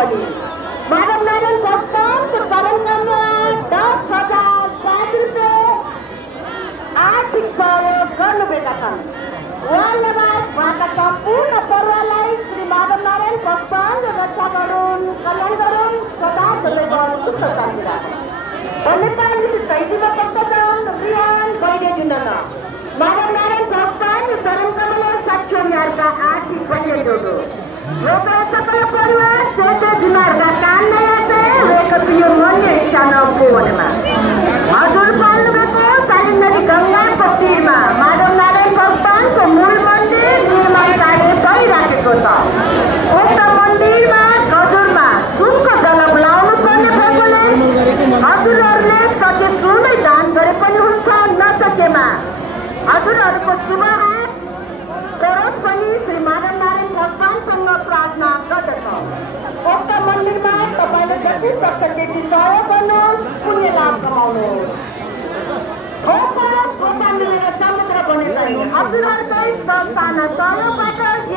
पनि माधव नारायण भक्तको चरणमा 10,005 रुपियाँ आर्थिक सहयोग गर्नुभएका छन्। उहाँलगायत उहाँका सम्पूर्ण परिवारलाई श्री माधव नारायण भक्तन रक्षा गरून्, कल्याण गरून्, सदा सर्वैका सुख शान्ति राखुन् भन्ने पानी चैतीमा भक्तजन रियान बहिनी जुन्न माधव नारायण भक्तन चरणकमल साक्षरका आर्थिक परियोजना लोक सकल परिवार सेते जुनारका कान नयाँ यो मन्य इच्छा नपुगेमा हजुर पाल्नुभएको साली नदी गङ्गाको तीरमा माधव नारायण भक्तनको मूल मन्दिर निर्माण कार्य चलिराखेको छ। उक्त मन्दिरमा हजुरमा सुनको जलप लाउनु पर्ने भएकोले हजुरहरूले सके सुनै दान गरे पनि हुन्छ, नसकेमा हजुरहरूको शुभ हात गरोस् पनि श्री माधव नारायण भक्तसँग प्रार्थना गर्दछ। उक्त मन्दिरमा तपाईँले जति सक्छ त्यति सहयोग गर्नुहोस्, पुण्य लाभ कमाउनुहोस्। मिलेर समुद्र बनेछ हजुरहरूकै साना सहयोगबाट